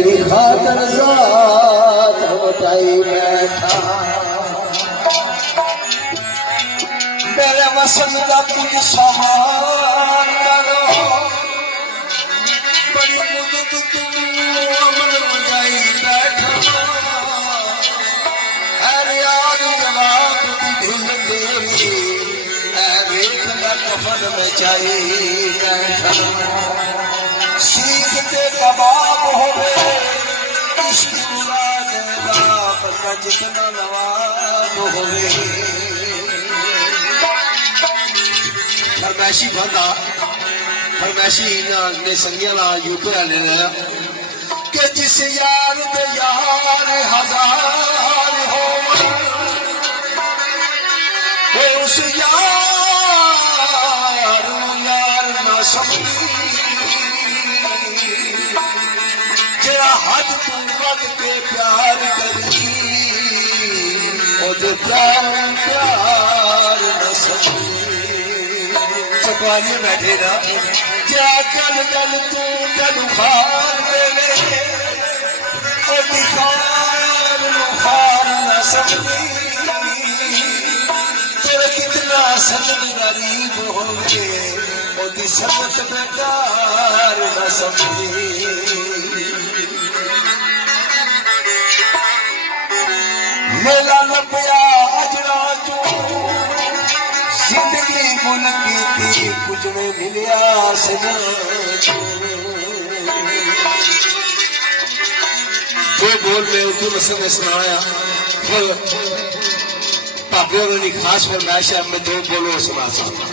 तेरी खातर ज़ात बताई बैठा मेरे वसन का कुछ सामान करो बड़ी मुद्दत तू अमल मजाई बैठा हर यार जवाब की ढिल तेरी देख मैं कफन में चाहिए बैठा सीख के कबाब हो गए इश्क मुराद बाप का जितना नवाब हो गए फरमाइशी बंदा फरमाइशी ने संज्ञा ला यूपी वाले ने कि जिस यार दे यार हजार हो वो उस यार ना समझी जरा हद तू वद के प्यार करी ओदे प्यार प्यार न समझी चकवानी बैठे ना क्या गल गल तू गल खार देवे और दिखार मुखार न समझी तेरे कितना सजन गरीब हो गए ओदी संगत बेकार न समझी मेला लपया अजरा तू जिंदगी मुल की कुछ में मिलिया सजना दो बोल में उर्दू नस्ल ने सुनाया फिर पापियों ने खास फरमाइश में दो बोलो सुना सकता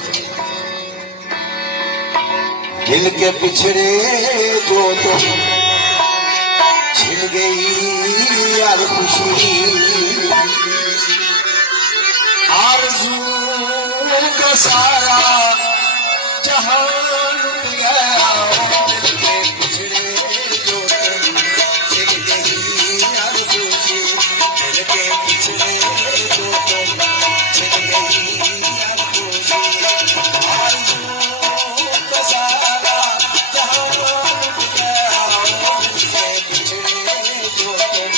दिल के पिछड़े जो तुम छिन गई यार खुशी आरज़ू का सारा जहां लुट गया दिल के पिछड़े जो तुम छिन गई यार खुशी दिल के पिछड़े जो तुम छिन गई यार खुशी आरज़ू का सारा जहां लुट गया दिल के पिछड़े जो तुम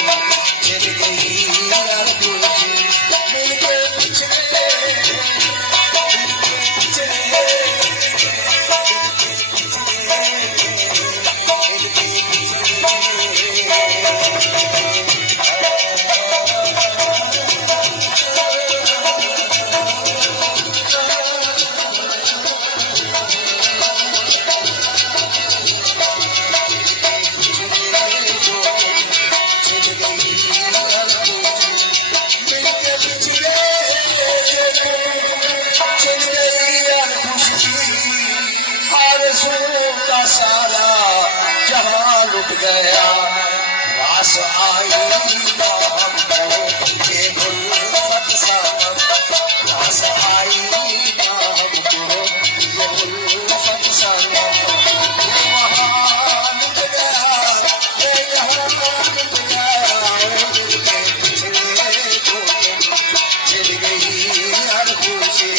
छिन गई यार खुशी दिल के पिछड़े सारा जहां लुट गया रास आई हमको ये उल्फत सामन रास आई हमको ये उल्फत सामन ये वहां लुट गया ये यहाँ लुट गया दिल के पिछड़े जो तुम छिल गई हर खुशी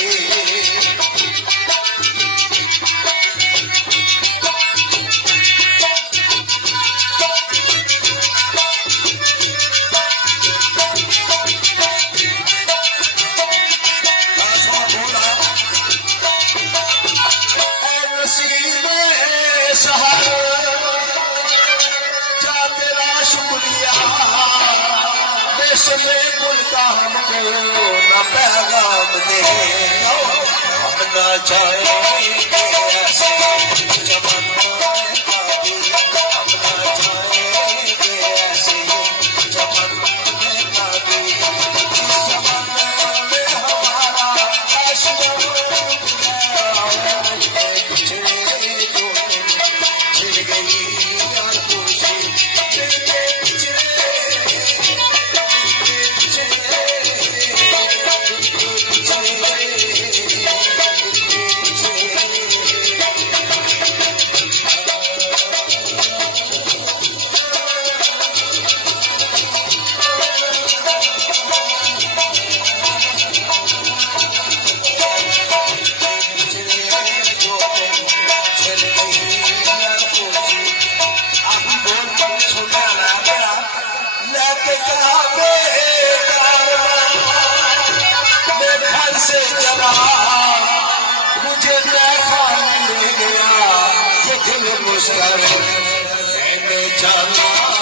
गुल का हमको न पैगाम दे हम न जाएंगे ऐसे जमाना का भी हम न जाएंगे ऐसे जमाना का भी इस जमाने में हमारा आशिया पिछड़े जो तुम छिड़ गई यार खुशी दिल के पिछड़े मुस्तफा कहने चला